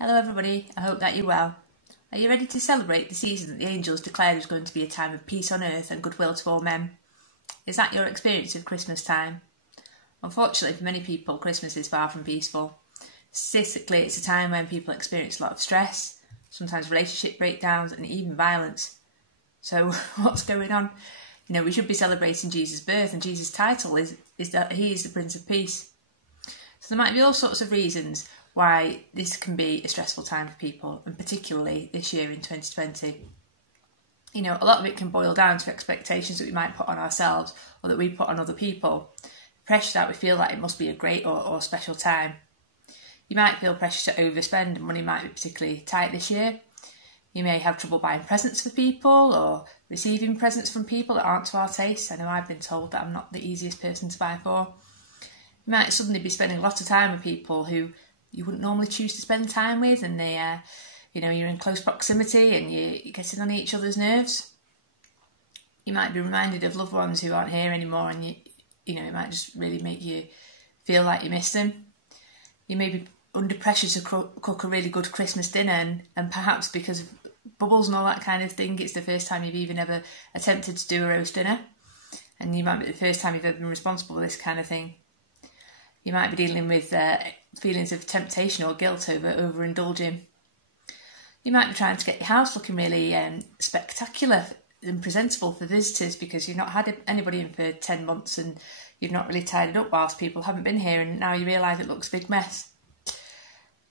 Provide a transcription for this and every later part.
Hello everybody, I hope that you're well. Are you ready to celebrate the season that the angels declared was going to be a time of peace on earth and goodwill to all men? Is that your experience of Christmas time? Unfortunately for many people, Christmas is far from peaceful. Statistically, it's a time when people experience a lot of stress, sometimes relationship breakdowns and even violence. So what's going on? We should be celebrating Jesus' birth, and Jesus' title is that he is the Prince of Peace. So there might be all sorts of reasons why this can be a stressful time for people, and particularly this year in 2020. A lot of it can boil down to expectations that we might put on ourselves or that we put on other people. Pressure that we feel like it must be a great or special time. You might feel pressure to overspend, and money might be particularly tight this year. You may have trouble buying presents for people or receiving presents from people that aren't to our taste. I know I've been told that I'm not the easiest person to buy for. You might suddenly be spending a lot of time with people who you wouldn't normally choose to spend time with, and you're in close proximity and you're getting on each other's nerves. You might be reminded of loved ones who aren't here anymore, and it might just really make you feel like you missed them. You may be under pressure to cook a really good Christmas dinner, and perhaps because of bubbles and all that kind of thing, it's the first time you've even ever attempted to do a roast dinner, and you might be the first time you've ever been responsible for this kind of thing. You might be dealing with feelings of temptation or guilt over overindulging. You might be trying to get your house looking really spectacular and presentable for visitors because you've not had anybody in for 10 months and you've not really tidied up whilst people haven't been here, and now you realise it looks a big mess.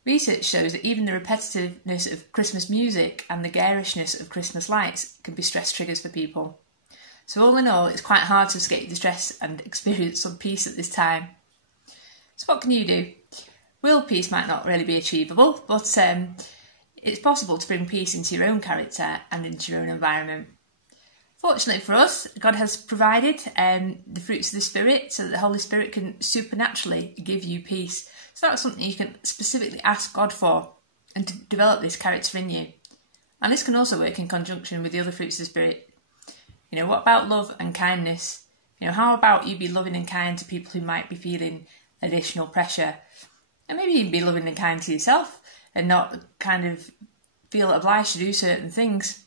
Research shows that even the repetitiveness of Christmas music and the garishness of Christmas lights can be stress triggers for people. So all in all, it's quite hard to escape the stress and experience some peace at this time. So what can you do? World peace might not really be achievable, but it's possible to bring peace into your own character and into your own environment. Fortunately for us, God has provided the fruits of the Spirit so that the Holy Spirit can supernaturally give you peace. So that's something you can specifically ask God for and to develop this character in you. And this can also work in conjunction with the other fruits of the Spirit. What about love and kindness? How about you be loving and kind to people who might be feeling additional pressure, and maybe even be loving and kind to yourself and not kind of feel obliged to do certain things.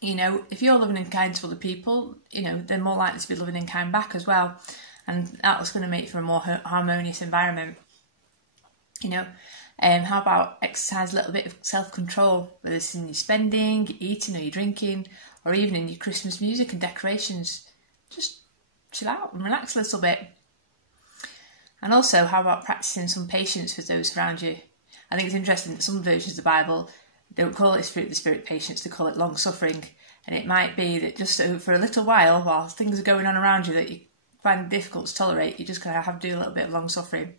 If you're loving and kind to other people, they're more likely to be loving and kind back as well, and that's going to make for a more harmonious environment. How about exercise a little bit of self-control, whether it's in your spending, your eating or your drinking, or even in your Christmas music and decorations. Just chill out and relax a little bit. And also, how about practicing some patience with those around you? I think it's interesting that some versions of the Bible don't call it fruit of the Spirit patience, they call it long-suffering. And it might be that just for a little while things are going on around you that you find it difficult to tolerate, you're just going to have to do a little bit of long-suffering.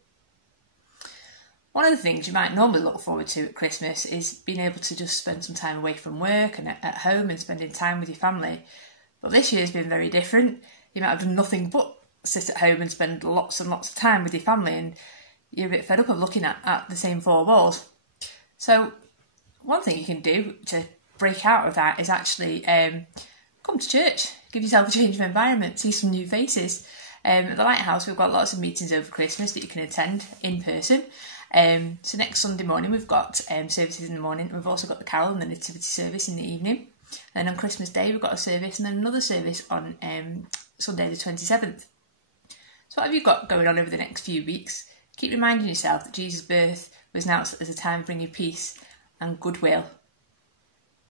One of the things you might normally look forward to at Christmas is being able to just spend some time away from work and at home and spending time with your family. But this year's been very different. You might have done nothing but sit at home and spend lots and lots of time with your family, and you're a bit fed up of looking at the same four walls. So one thing you can do to break out of that is actually come to church, give yourself a change of environment, see some new faces. At the Lighthouse, we've got lots of meetings over Christmas that you can attend in person. So next Sunday morning we've got services in the morning. We've also got the carol and the nativity service in the evening. And on Christmas Day we've got a service, and then another service on Sunday the 27th. So what have you got going on over the next few weeks? Keep reminding yourself that Jesus' birth was announced as a time of bringing peace and goodwill